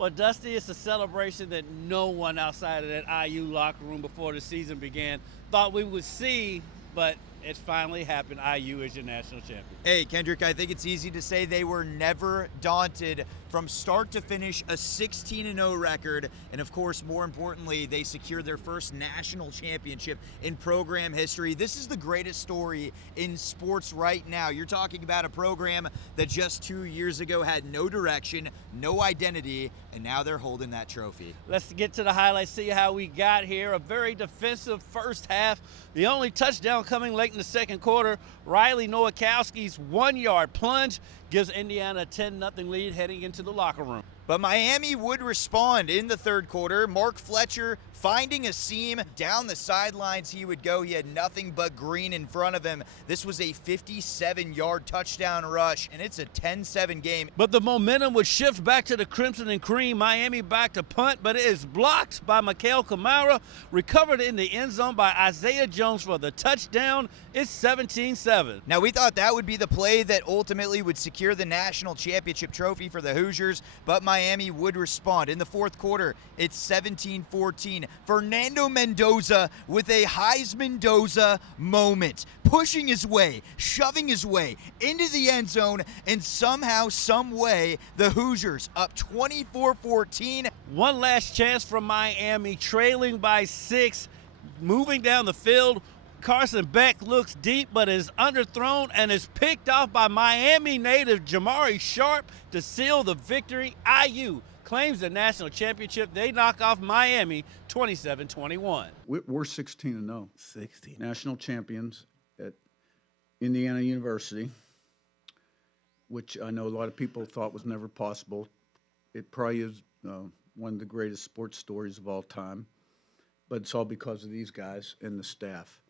Well, Dusty, it's a celebration that no one outside of that IU locker room before the season began thought we would see, but it finally happened. IU is your national champion. Hey, Kendrick, I think it's easy to say they were never daunted. From start to finish, a 16-0 record, and of course, more importantly, they secured their first national championship in program history. This is the greatest story in sports right now. You're talking about a program that just 2 years ago had no direction, no identity, and now they're holding that trophy. Let's get to the highlights, see how we got here. A very defensive first half. The only touchdown coming late in the second quarter. Riley Nowakowski's 1-yard plunge gives Indiana a 10-0 lead heading into the locker room. But Miami would respond in the third quarter. Mark Fletcher finding a seam down the sidelines. He would go. He had nothing but green in front of him. This was a 57-yard touchdown rush, and it's a 10-7 game. But the momentum would shift back to the Crimson and Cream. Miami back to punt, but it is blocked by Mikael Kamara, recovered in the end zone by Isaiah Jones for the touchdown. It's 17-7. Now, we thought that would be the play that ultimately would secure the national championship trophy for the Hoosiers, but Miami would respond. In the fourth quarter, it's 17-14. Fernando Mendoza with a Heisman-Doza moment, pushing his way, shoving his way into the end zone, and somehow, some way, the Hoosiers up 24-14. One last chance from Miami, trailing by 6, moving down the field. Carson Beck looks deep but is underthrown and is picked off by Miami native Jamari Sharp to seal the victory. IU claims the national championship. They knock off Miami 27-21. We're 16-0. 16. National champions at Indiana University, which I know a lot of people thought was never possible. It probably is one of the greatest sports stories of all time, but it's all because of these guys and the staff.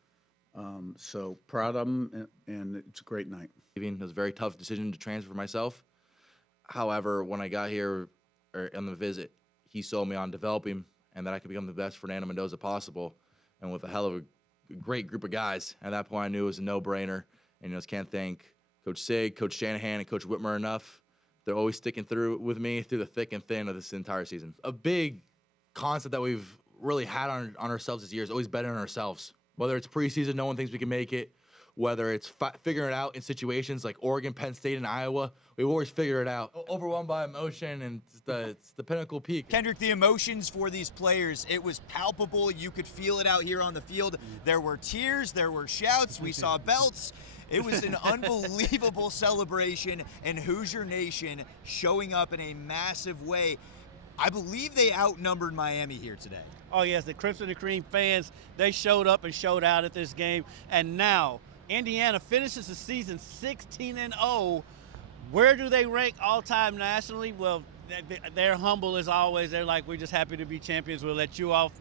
So proud of them, and it's a great night. It was a very tough decision to transfer myself. However, when I got here or on the visit, he sold me on developing and that I could become the best Fernando Mendoza possible, and with a hell of a great group of guys. At that point, I knew it was a no-brainer, and just can't thank Coach Sig, Coach Shanahan, and Coach Whitmer enough. They're always sticking through with me through the thick and thin of this entire season. A big concept that we've really had on ourselves this year is always betting on ourselves. Whether it's preseason, no one thinks we can make it. Whether it's figuring it out in situations like Oregon, Penn State, and Iowa, we've always figured it out. Overwhelmed by emotion, and it's the pinnacle peak. Kendrick, the emotions for these players, it was palpable. You could feel it out here on the field. There were tears, there were shouts, we saw belts. It was an unbelievable celebration, and Hoosier Nation showing up in a massive way. I believe they outnumbered Miami here today. Oh, yes, the Crimson and Cream fans, they showed up and showed out at this game. And now, Indiana finishes the season 16-0. Where do they rank all-time nationally? Well, they're humble as always. They're like, we're just happy to be champions. We'll let you all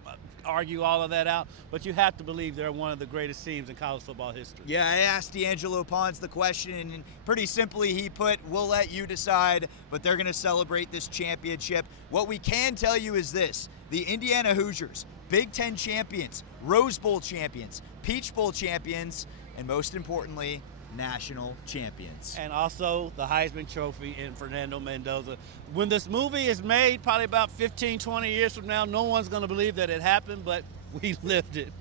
argue all of that out. But you have to believe they're one of the greatest teams in college football history. Yeah, I asked D'Angelo Pons the question, and pretty simply he put, we'll let you decide, but they're going to celebrate this championship. What we can tell you is this: the Indiana Hoosiers, Big Ten champions, Rose Bowl champions, Peach Bowl champions, and most importantly, national champions. And also the Heisman Trophy in Fernando Mendoza. When this movie is made, probably about 15, 20 years from now, no one's going to believe that it happened, but we lived it.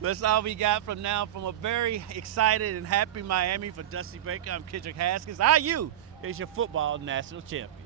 That's all we got from now. From a very excited and happy Miami, for Dusty Baker, I'm Kendrick Haskins. IU is your football national champion.